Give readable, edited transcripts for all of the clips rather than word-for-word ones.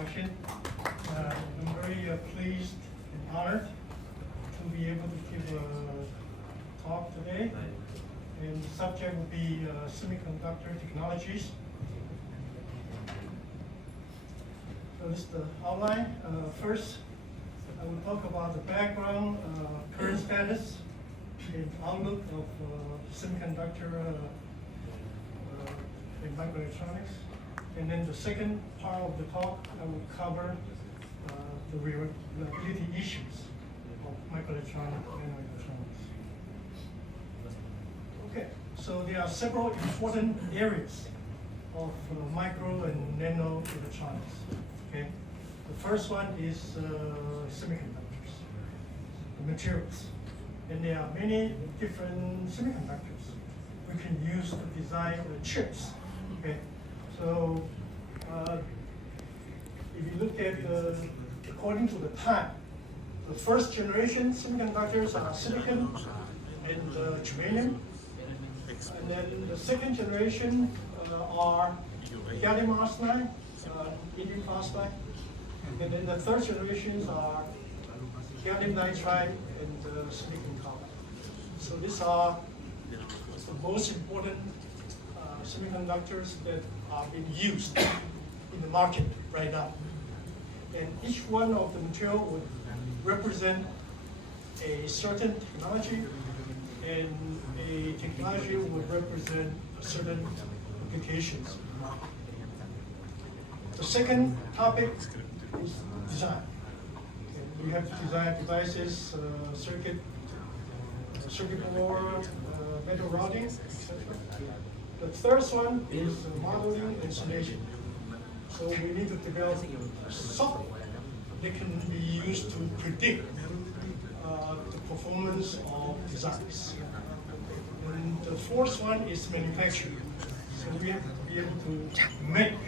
introduction. I'm very pleased and honored to be able to give a talk today. And the subject will be semiconductor technologies. So this is the outline. First, I will talk about the background, current status, and outlook of semiconductor and microelectronics. And then the second part of the talk, I will cover the reliability issues of microelectronics and electronics. Okay, so there are several important areas of micro and nano electronics. Okay, the first one is semiconductors, the materials, and there are many different semiconductors we can use to design chips. Okay, so if you look at according to the time, the first generation semiconductors are silicon and germanium, and then the second generation are gallium arsenide, indium phosphide, and then the third generations are gallium nitride and silicon carbide. So these are the most important semiconductors that are being used in the market right now. And each one of the material would represent a certain technology, and a technology would represent certain applications. The second topic is design. Okay, we have to design devices, circuit board, metal routing, etc. The third one is modeling and simulation. So we need to develop software that can be used to predict the performance of designs. And the fourth one is manufacturing. So we have to be able to make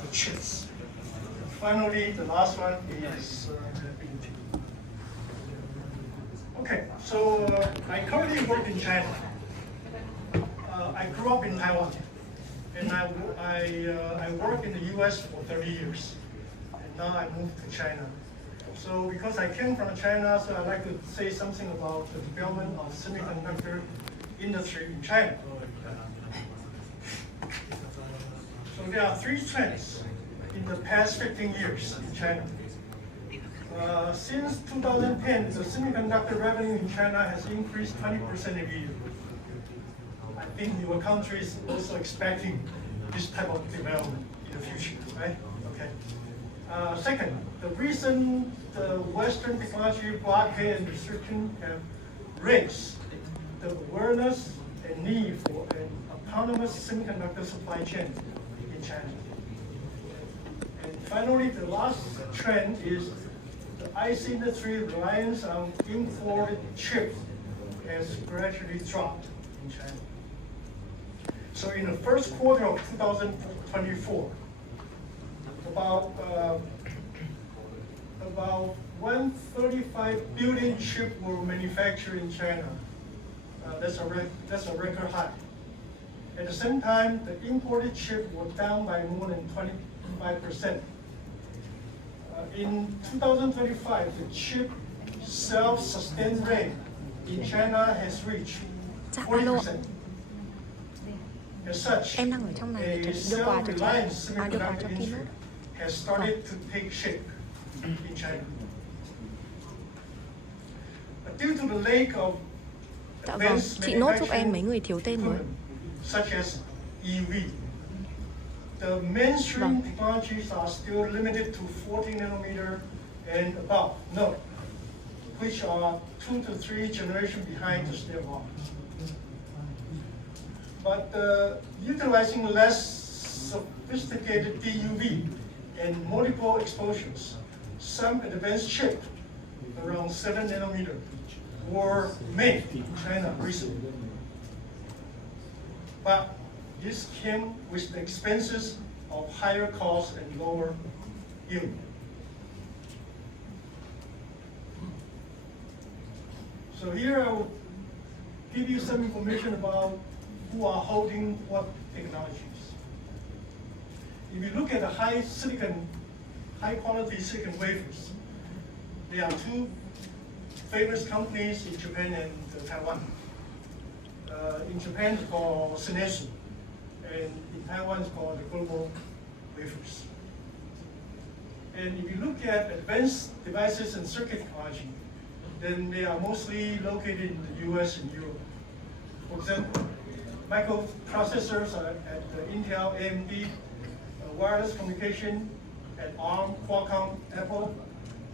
the chips. And finally, the last one is reliability. Okay, so I currently work in China. I grew up in Taiwan, and I worked in the US for 30 years, and now I moved to China. So because I came from China, so I'd like to say something about the development of semiconductor industry in China. So there are three trends in the past 15 years in China. Since 2010, the semiconductor revenue in China has increased 20% every year. I think your country is also expecting this type of development in the future, right? Okay. Second, the recent Western technology blockade and restriction have raised the awareness and need for an autonomous semiconductor supply chain in China. And finally, the last trend is the IC industry reliance on imported chips has gradually dropped in China. So in the first quarter of 2024, about 135 billion chips were manufactured in China. That's a record high. At the same time, the imported chips were down by more than 25%. In 2025, the chip self-sustained rate in China has reached 40%. As such, a self-reliant semiconductor industry has started to take shape in China. But due to the lack of advanced manufacturing equipment, such as EV, the mainstream technologies are still limited to 40 nanometer and above node, which are 2 to 3 generations behind the step art. But utilizing less sophisticated DUV and multiple exposures, some advanced chips around 7 nanometer were made in China recently. But this came with the expenses of higher cost and lower yield. So here I will give you some information about who are holding what technologies. If you look at the high silicon high-quality silicon wafers. There are two famous companies in Japan and Taiwan. In Japan, it's called Senesu, and in Taiwan, it's called the Global Wafers. And if you look at advanced devices and circuit technology, then they are mostly located in the US and Europe. For example, microprocessors are at Intel, AMD, wireless communication at ARM, Qualcomm, Apple,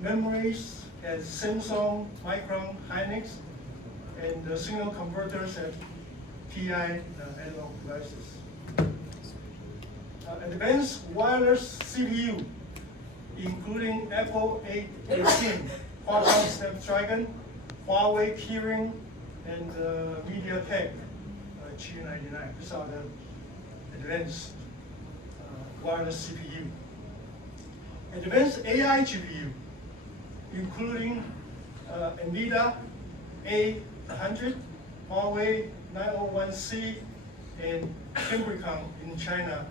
memories at Samsung, Micron, Hynix, and signal converters at TI analog devices. Advanced wireless CPU, including Apple A18, Qualcomm Snapdragon, Huawei Kirin, and MediaTek G99. These are the advanced wireless CPU. Advanced AI GPU, including NVIDIA A100, Huawei 901C, and Cambricon in China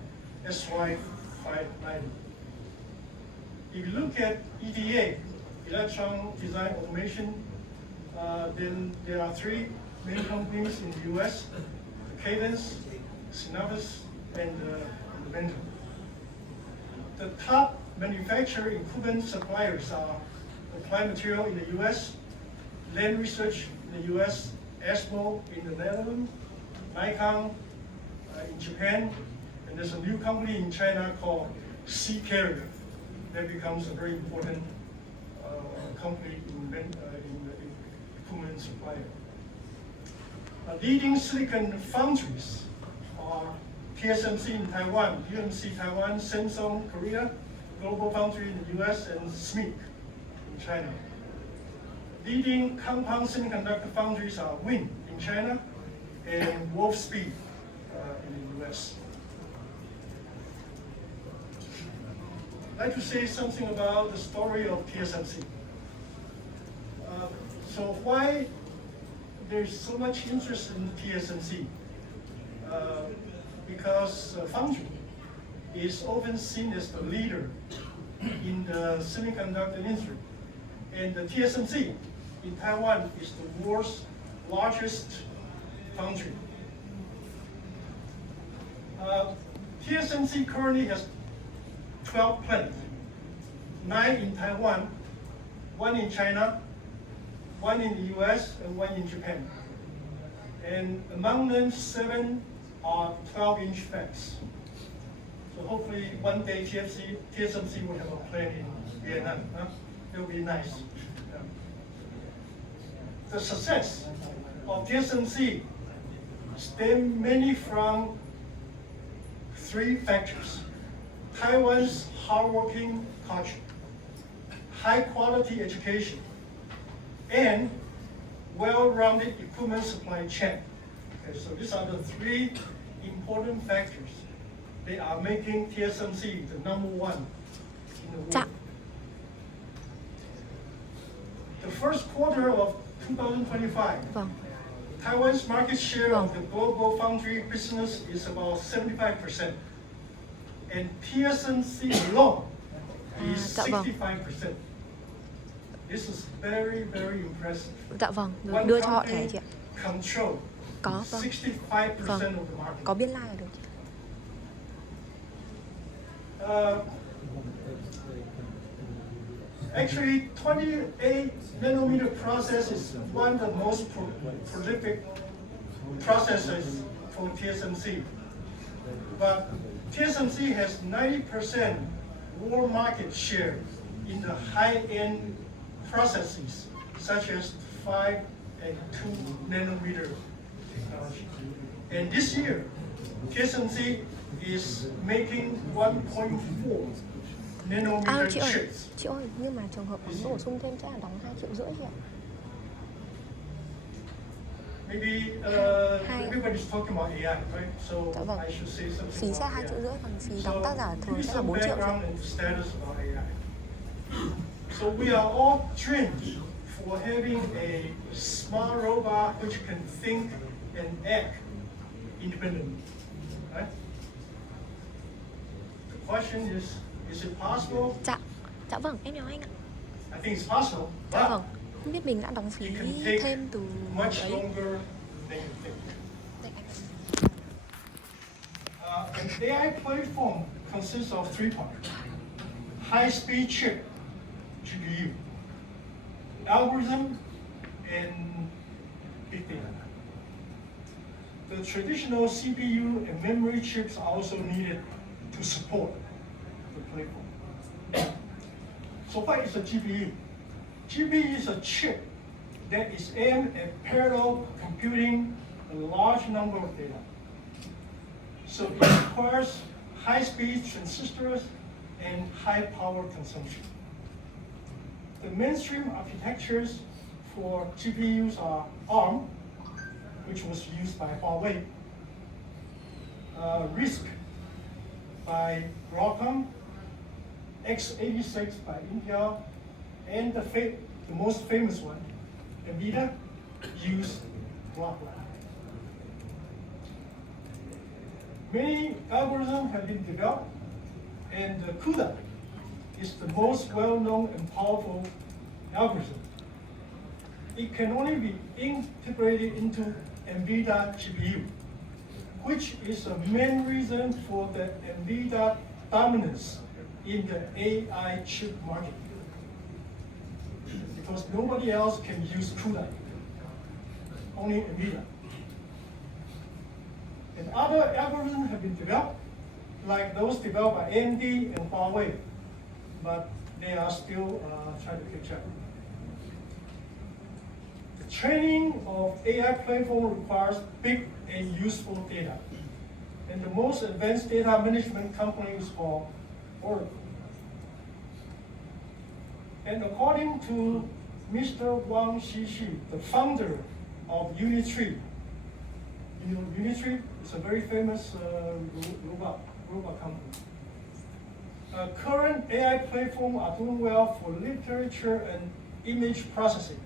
SY590. If you look at EDA, Electron Design Automation, then there are three main companies in the US, Cadence, Synopsys, and Inventor. The top manufacturing equipment suppliers are Applied Material in the US, Lam Research in the US, ASML in the Netherlands, Nikon in Japan, and there's a new company in China called Sea Carrier that becomes a very important company in equipment supplier. Leading silicon foundries are TSMC in Taiwan, UMC Taiwan, Samsung Korea, Global Foundry in the US, and SMIC in China. Leading compound semiconductor foundries are Juin in China and Wolfspeed in the US. I'd like to say something about the story of TSMC. So why there's so much interest in TSMC? Because foundry is often seen as the leader in the semiconductor industry. And the TSMC in Taiwan is the world's largest foundry. TSMC currently has 12 plants, 9 in Taiwan, 1 in China, 1 in the US, and 1 in Japan. And among them, 7 are 12-inch fabs. So hopefully one day TSMC will have a plant in Vietnam. It will be nice. Yeah. The success of TSMC stems mainly from 3 factors. Taiwan's hardworking culture, high-quality education, and well-rounded equipment supply chain. Okay, so these are the 3 important factors. They are making TSMC the #1 in the world. The first quarter of 2025, Taiwan's market share of the global foundry business is about 75%. And TSMC alone is 65%. This is very, very impressive. Dạ vâng, đưa cho họ thẻ chị ạ. Control Có, vâng. 65% of the market. Có biên lai là được chị. Actually, 28 nanometer process is one of the most prolific processes for TSMC. But TSMC has 90% world market share in the high-end processes, such as 5 and 2 nanometer technology. And this year, TSMC is making 1.4 nanometer chips. Chị ơi, nhưng mà trường hợp bổ sung thêm sẽ là đóng 2,5 triệu chị ạ. Maybe everybody's talking about AI, right? So I should say something Phí sẽ about 2,5 triệu, còn phí So đóng tác giả thường sẽ là some 4 triệu. background and status about AI. So we are all dreamed for having a smart robot which can think and act independently, right? The question is it possible? Dạ, Dạ vâng, em chào anh ạ. I think it's possible, Dạ but vâng, không biết mình đã đóng phí it can take thêm từ much đấy. longer than you think. Dạ, anh. An AI platform consists of 3 parts: high-speed chip, GPU, algorithm, and big data. The traditional CPU and memory chips are also needed to support the platform. So what is a GPU? GPU is a chip that is aimed at parallel computing a large number of data. So it requires high-speed transistors and high power consumption. The mainstream architectures for GPUs are ARM, which was used by Huawei, RISC by Broadcom, x86 by Intel, and the most famous one, NVIDIA, used Rockwell. Many algorithms have been developed, and CUDA is the most well-known and powerful algorithm. It can only be integrated into NVIDIA GPU, which is the main reason for the NVIDIA dominance in the AI chip market. Because nobody else can use CUDA, only NVIDIA. And other algorithms have been developed, like those developed by AMD and Huawei, but they are still trying to catch up. The training of AI platform requires big and useful data. And the most advanced data management company is called Oracle. And according to Mr. Wang Xixi, the founder of Unitree, you know, Unitree is a very famous robot company. Current AI platforms are doing well for literature and image processing,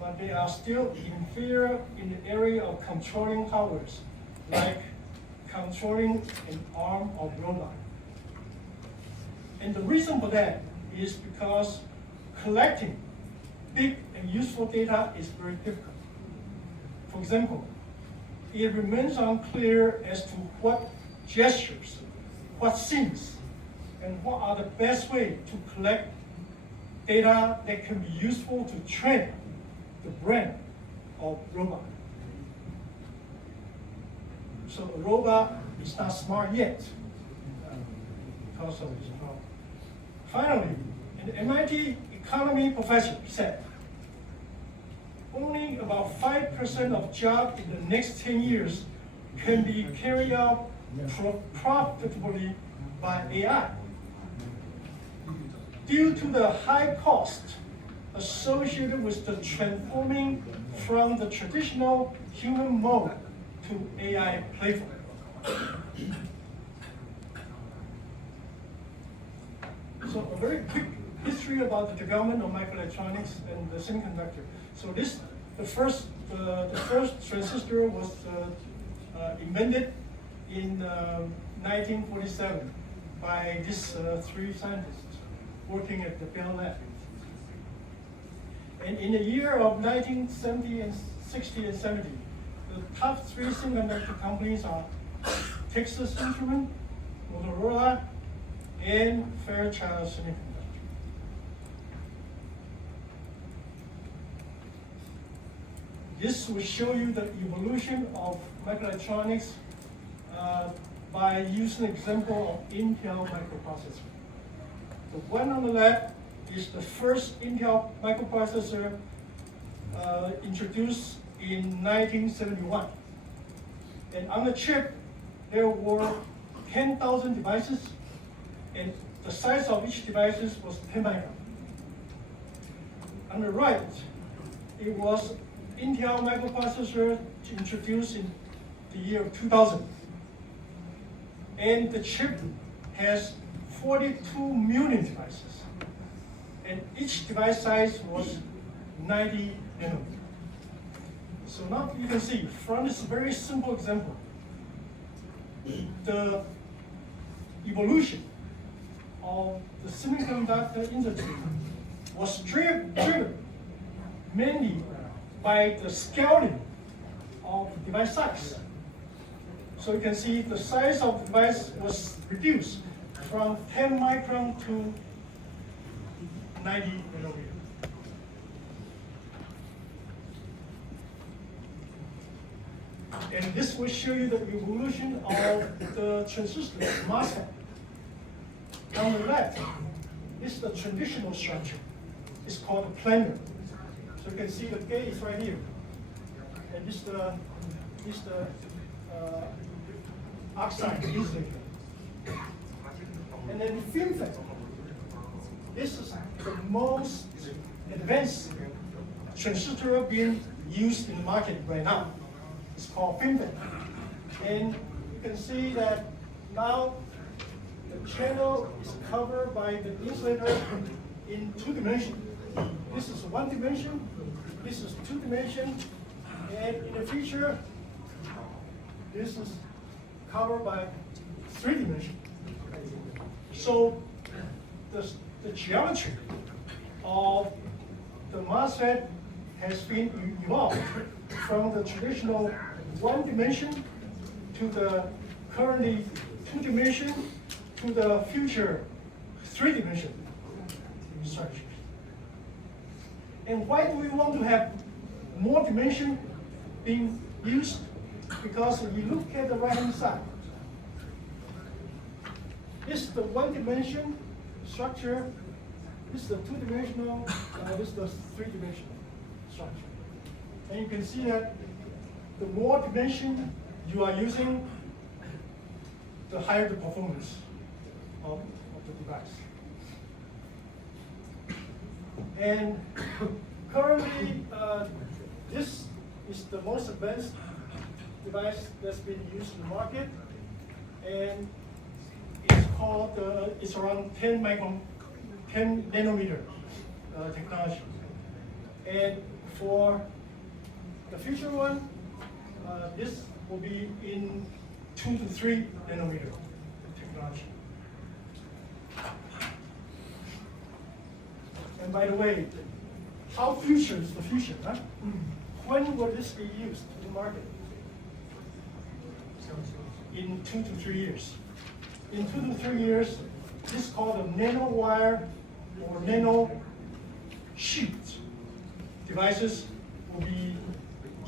but they are still inferior in the area of controlling powers, like controlling an arm of robot. And the reason for that is because collecting big and useful data is very difficult. For example, it remains unclear as to what gestures, what scenes, and what are the best way to collect data that can be useful to train the brain of robot. So a robot is not smart yet because of this problem. Finally, an MIT economy professor said, only about 5% of jobs in the next 10 years can be carried out profitably by AI. Due to the high cost associated with the transforming from the traditional human mode to AI platform. So a very quick history about the development of microelectronics and the semiconductor. So the first transistor was invented in 1947 by these 3 scientists working at the Bell Lab. And in the year of 1970 and 60 and 70, the top 3 semiconductor companies are Texas Instruments, Motorola, and Fairchild Semiconductor. This will show you the evolution of microelectronics by using an example of Intel microprocessor. The one on the left is the first Intel microprocessor introduced in 1971. And on the chip, there were 10,000 devices, and the size of each device was 10 microns. On the right, it was Intel microprocessor introduced in the year of 2000. And the chip has 42 million devices. And each device size was 90 nanometers. So now you can see from this very simple example, the evolution of the semiconductor industry was driven mainly by the scaling of the device size. So you can see the size of the device was reduced from 10 micron to 90 nanometer. And this will show you the evolution of the transistor MOSFET. On the left, this is the traditional structure. It's called a planar. So you can see the gate is right here. And this is the oxide insulator. And then FinFET. This is the most advanced transistor being used in the market right now. It's called FinFET. And you can see that now the channel is covered by the insulator in 2 dimensions. This is 1 dimension, this is 2 dimensions, and in the future, this is covered by 3 dimensions. So the geometry of the MOSFET has been evolved from the traditional 1 dimension to the currently 2 dimension to the future 3 dimension structures. And why do we want to have more dimension being used? Because if you look at the right-hand side, this is the 1 dimension structure, this is the 2-dimensional, this is the 3-dimensional structure. And you can see that the more dimension you are using, the higher the performance of the device. And currently, this is the most advanced device that's been used in the market, and it's called, it's around 10 nanometer technology. And for the future one, this will be in 2 to 3 nanometer technology. And by the way, how future is the future, huh? When will this be used in the market? In 2 to 3 years. In 2 to 3 years, this is called a nanowire or nano sheet devices will be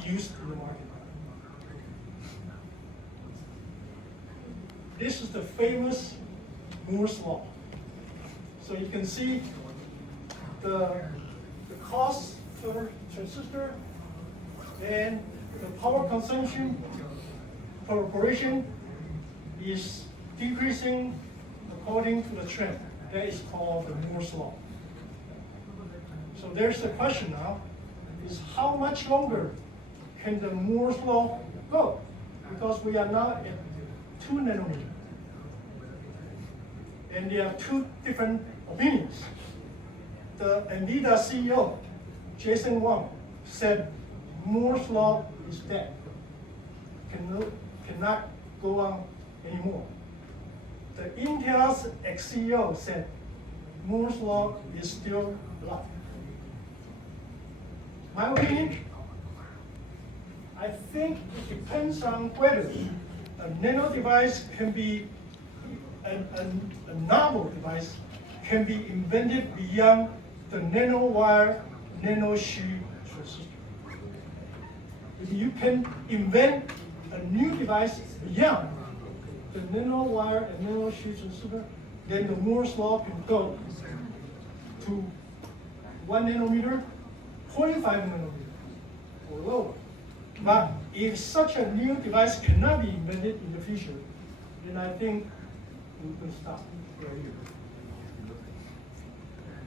used in the market. This is the famous Moore's law. So you can see the cost per transistor and the power consumption per operation is decreasing according to the trend. That is called the Moore's law. So there's the question now, is how much longer can the Moore's law go? Because we are now at 2 nanometer. And there are 2 different opinions. The NVIDIA CEO, Jason Wang, said Moore's law is dead, cannot go on anymore. The Intel's ex-CEO said Moore's law is still alive. My opinion, I think it depends on whether a nano device can be, a novel device can be invented beyond the nanowire, nanosheet transistor. If you can invent a new device beyond the nanowire and nanosheet transistor, then the Moore's law can go to 1 nanometer, 0.5 nanometer, or lower. But if such a new device cannot be invented in the future, then I think we will stop right here.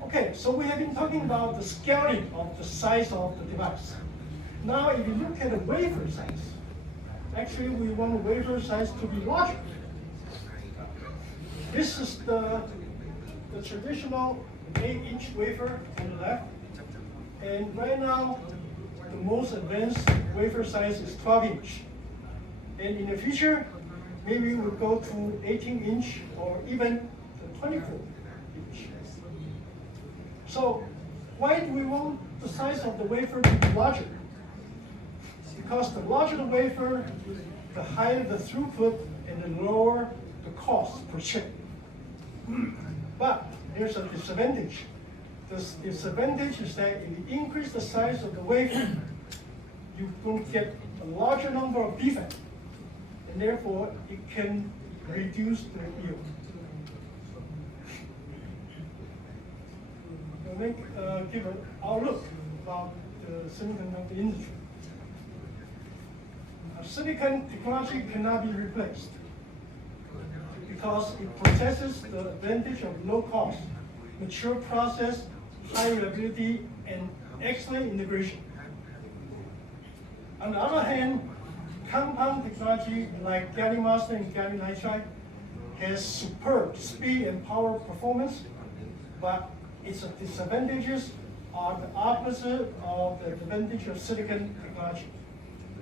Okay, so we have been talking about the scaling of the size of the device. Now, if you look at the wafer size, actually we want the wafer size to be larger. This is the traditional 8-inch wafer on the left. And right now, the most advanced wafer size is 12-inch. And in the future, maybe we'll go to 18-inch or even the 24 So why do we want the size of the wafer to be larger? Because the larger the wafer, the higher the throughput and the lower the cost per chip. But there's a disadvantage. The disadvantage is that if you increase the size of the wafer, you don't get a larger number of defects, and therefore it can reduce the yield. We'll give an outlook about the semiconductor industry. Silicon technology cannot be replaced because it possesses the advantage of low cost, mature process, high reliability, and excellent integration. On the other hand, compound technology like gallium arsenide and gallium nitride has superb speed and power performance, but its disadvantages are the opposite of the advantage of silicon technology.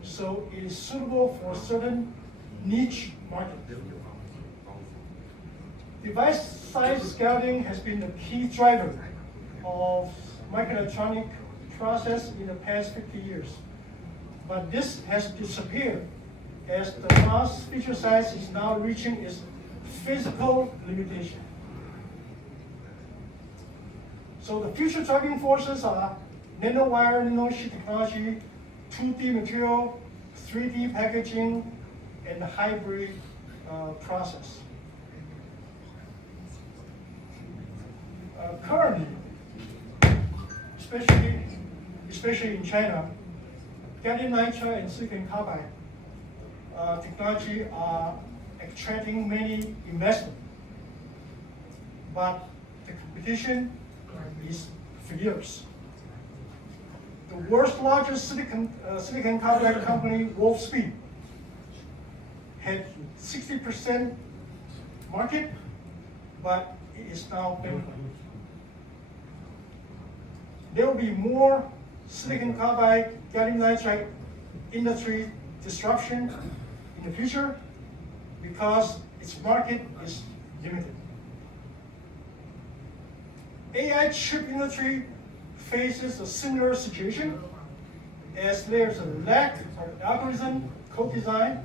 So it is suitable for certain niche markets. Device size scaling has been the key driver of microelectronic process in the past 50 years. But this has disappeared as the mass feature size is now reaching its physical limitation. So the future driving forces are nanowire, nanosheet technology, 2D material, 3D packaging, and hybrid process. Currently, especially in China, gallium nitride and silicon carbide technology are attracting many investment, but the competition is fierce. The world's largest silicon carbide company, Wolfspeed, had 60% market, but it is now bankrupt. There will be more silicon carbide, gallium nitride industry disruption in the future because its market is limited. AI chip industry faces a similar situation as there's a lack of algorithm, code design,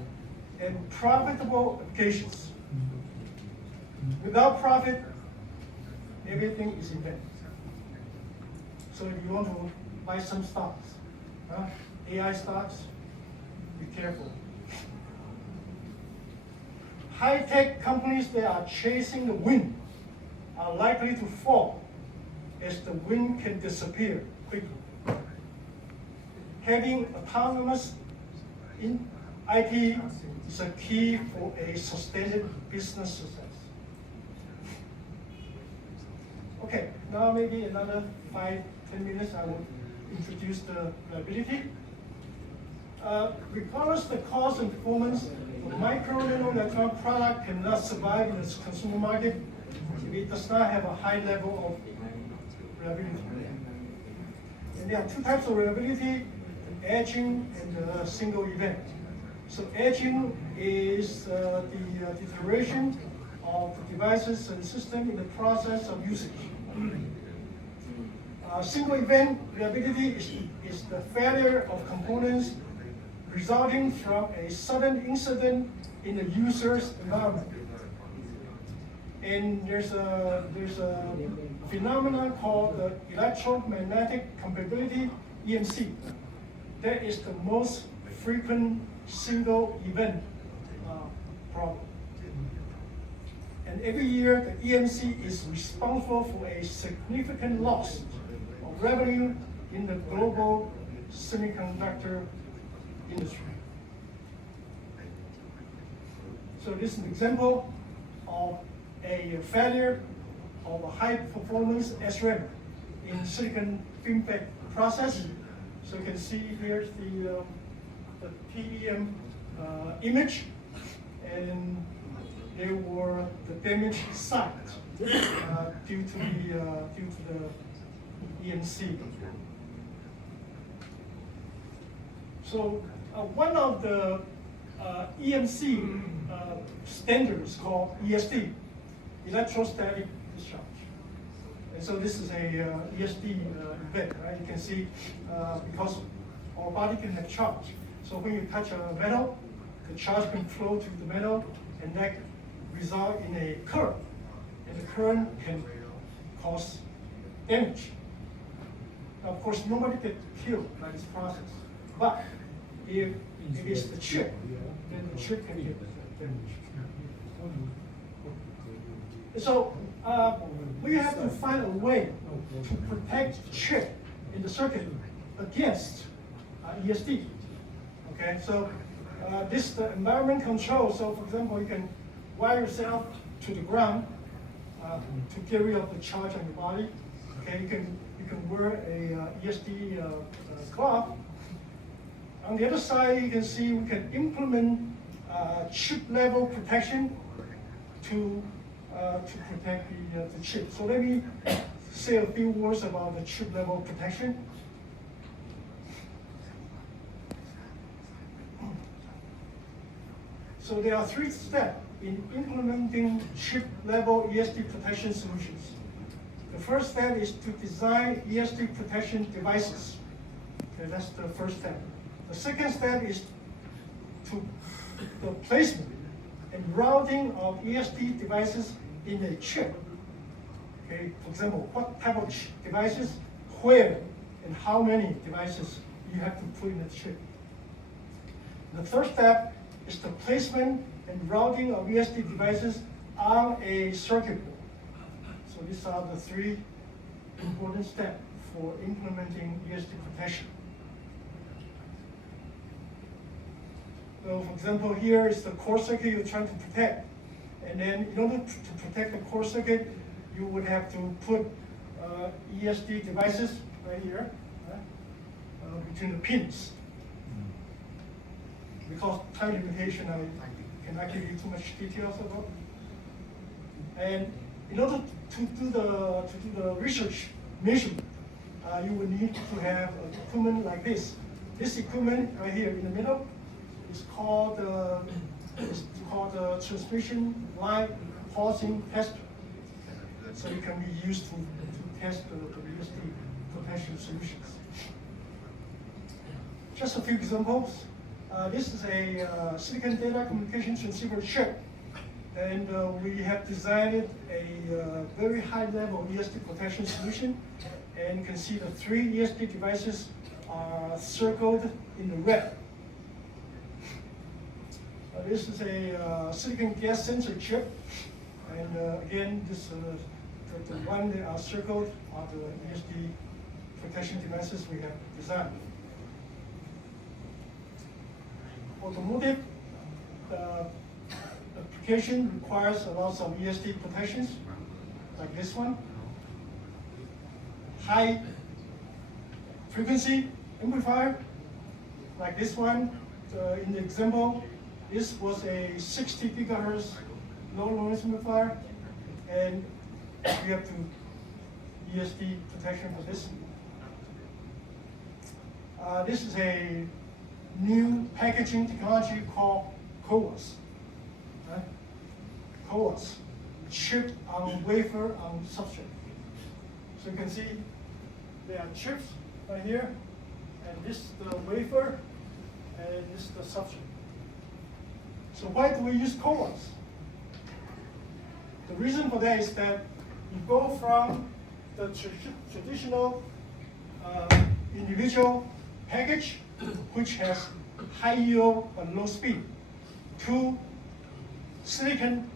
and profitable applications. Without profit, everything is in vain. So if you want to buy some stocks, AI stocks, be careful. High-tech companies that are chasing the wind are likely to fall as the wind can disappear quickly. Having autonomous in IT is a key for a sustained business success. Okay, now maybe another 5-10 minutes I will introduce the reliability. Regardless of the cost and performance, a micro-nano electronic product cannot survive in the consumer market if it does not have a high level of reliability. And there are two types of reliability, edging and single event. So edging is the deterioration of the devices and system in the process of usage. Single event reliability is the failure of components resulting from a sudden incident in the user's environment. And there's a phenomenon called the electromagnetic compatibility, EMC. That is the most frequent single event problem. And every year, the EMC is responsible for a significant loss of revenue in the global semiconductor industry. So this is an example of a failure of a high-performance SRAM in silicon FinFET process. So you can see here's the PEM image, and there were the damaged sites due to the EMC. So one of the EMC standards called ESD, electrostatic discharge. And so this is a ESD event, right? You can see because our body can have charge. So when you touch a metal, the charge can flow to the metal, and that result in a current. And the current can cause damage. Now, of course, nobody gets killed by this process. But if it is the chip, then the chip can get damaged. So we have to find a way to protect the chip in the circuit against ESD. Okay, so this is the environment control. So for example, you can wire yourself to the ground to get rid of the charge on your body. Okay, you can wear a ESD cloth. On the other side, you can see we can implement chip level protection to protect the chip. So let me say a few words about the chip level protection. So there are 3 steps in implementing chip level ESD protection solutions. The first step is to design ESD protection devices. Okay, that's the first step. The second step is to the placement and routing of ESD devices in a chip. Okay, for example, what type of devices, where, and how many devices you have to put in the chip. The third step is the placement and routing of ESD devices on a circuit board. So these are the 3 important steps for implementing ESD protection. So for example, here is the core circuit you're trying to protect. And then in order to protect the core circuit, you would have to put ESD devices right here, between the pins. Because time limitation, I cannot give you too much details about it. And in order to do the research measurement, you will need to have equipment like this. This equipment right here in the middle is called the transmission line pulsing tester. So it can be used to test the ESD protection solutions. Just a few examples. This is a silicon data communication transceiver chip, and we have designed a very high level ESD protection solution. And you can see the 3 ESD devices are circled in the red. This is a silicon gas sensor chip, and again, the one that are circled are the ESD protection devices we have designed. Automotive application requires a lot of ESD protections, like this one. High frequency amplifier, like this one. In the example, this was a 60 gigahertz low noise amplifier, and we have to ESD protection for this. This is a new packaging technology called CoWoS. CoWoS, chip on wafer on substrate. So you can see there are chips right here, and this is the wafer, and this is the substrate. So why do we use CoWoS? The reason for that is that you go from the traditional individual package, which has high yield but low speed, to silicon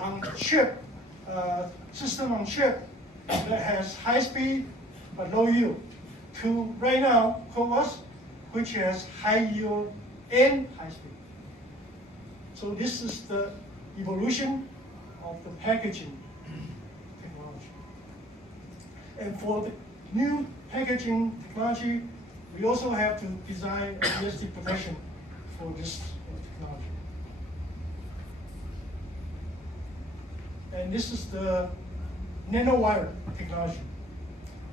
on chip, system on chip that has high speed but low yield, to right now CoWoS, which has high yield and high speed. So this is the evolution of the packaging technology. And for the new packaging technology, we also have to design ESD protection for this technology. And this is the nanowire technology.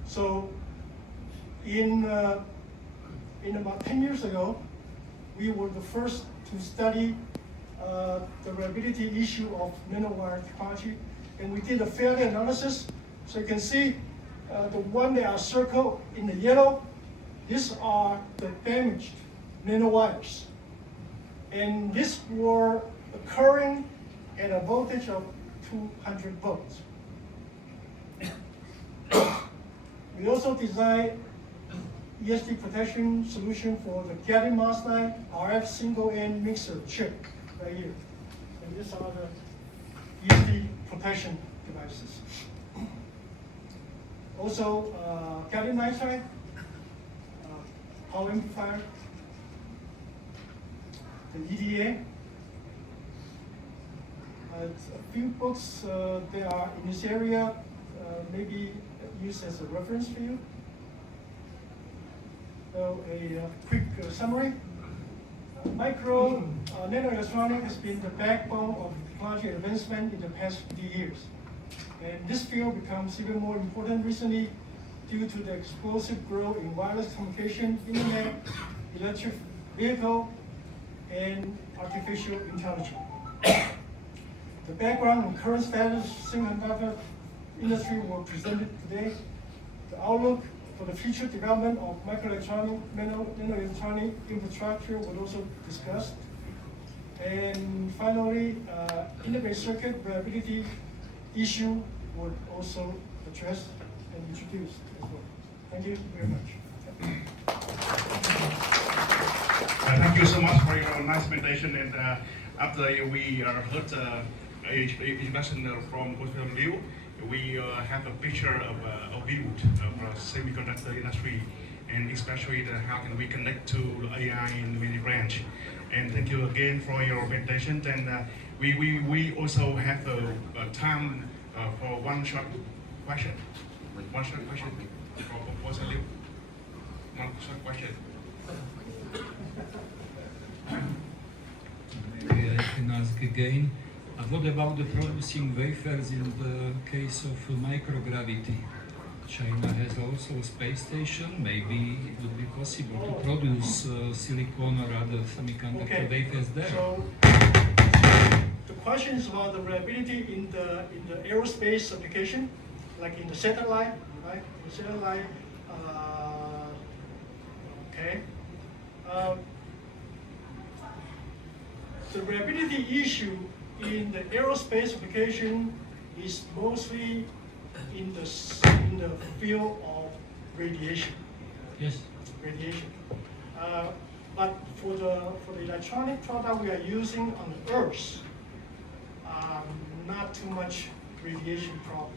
So in about 10 years ago, we were the first to study the reliability issue of nanowire technology, and we did a failure analysis. So you can see the one that are circled in the yellow, these are the damaged nanowires. And these were occurring at a voltage of 200 volts. We also designed ESD protection solution for the gallium arsenide RF single-end mixer chip right here. And these are the ESD protection devices. Also, gallium nitride, power amplifier, the EDA. A few books that are in this area maybe used as a reference for you. So a quick summary. Micro nanoelectronics has been the backbone of technology advancement in the past 50 years. And this field becomes even more important recently due to the explosive growth in wireless communication, internet, electric vehicle, and artificial intelligence. The background and current status of semiconductor industry were presented today. The outlook for the future development of microelectronic, nanoelectronic infrastructure was also discussed. And finally, integrated circuit reliability issue were also addressed and introduced as well. Thank you very much. Thank you so much for your nice presentation. And after we heard introduction from Professor Liu, we have a picture of a view of semiconductor industry, and especially how can we connect to AI in many branch. And thank you again for your presentation. And we also have a time for one short question. One short question for Professor Liu. One short question. Okay, I can ask again. What about the producing wafers in the case of microgravity? China has also a space station. Maybe it would be possible to produce silicon or other semiconductor wafers there. So the question is about the reliability in the aerospace application, like in the satellite, right? In the satellite, okay. The reliability issue in the aerospace application is mostly in the field of radiation. Yes. Radiation. But for the electronic product we are using on the Earth, not too much radiation problem.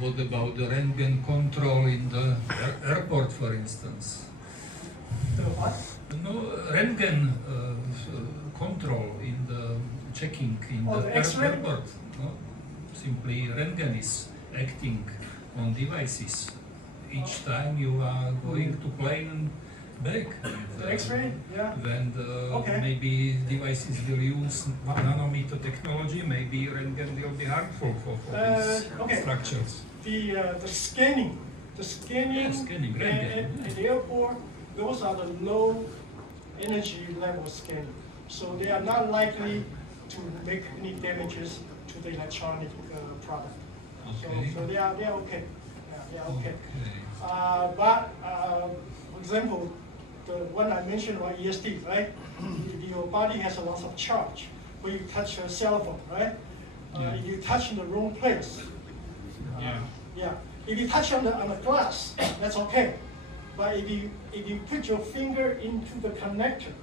What about the Röntgen control in the airport, for instance? The what? No, Röntgen control in the checking in the airport. No? Simply Röntgen is acting on devices. Each time you are going to plane back. The X-ray? Yeah. When maybe devices will use nanometer technology, maybe Röntgen will be harmful for these structures. The scanning. Yeah, scanning, Röntgen. At the airport, those are the low energy level scanning. So they are not likely to make any damages to the electronic product. Okay. So they are okay. Yeah, they are okay. But for example, the one I mentioned about ESD, right? If your body has a lot of charge, when you touch a cell phone, right? If you touch in the wrong place, yeah. If you touch on the glass, that's okay. But if you put your finger into the connector,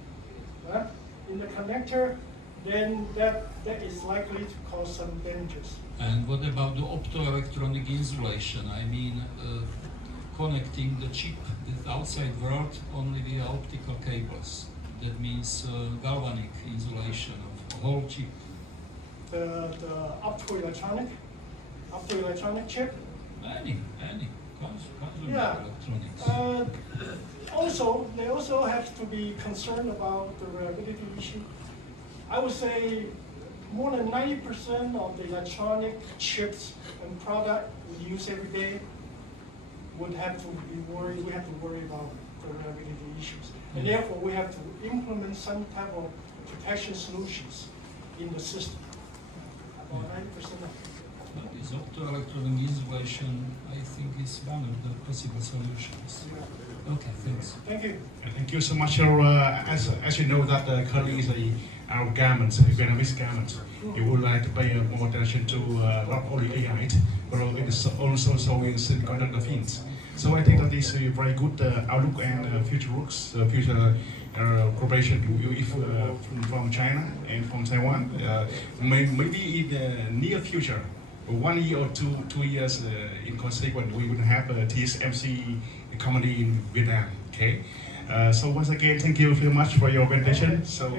right? In the connector, then that is likely to cause some damages. And what about the optoelectronic insulation? I mean, connecting the chip with the outside world only via optical cables. That means galvanic insulation of the whole chip. The optoelectronic chip. Any consumer Yeah. electronics. They also have to be concerned about the reliability issue. I would say more than 90% of the electronic chips and product we use every day would have to be worried. We have to worry about the reliability issues, and therefore we have to implement some type of protection solutions in the system. About 90% of it. But this optoelectronic insulation, I think, is one of the possible solutions. Okay, thanks. Thank you. Thank you so much. As you know that currently is our garments, Vietnamese garments. You would like to pay more attention to not only AI, but also in semiconductor fields. So I think that this is a very good outlook and future looks, future cooperation from China and from Taiwan. Maybe in the near future, 1 year or 2 years in consequence, we would have a TSMC company in Vietnam. Okay. So once again, thank you very much for your presentation. So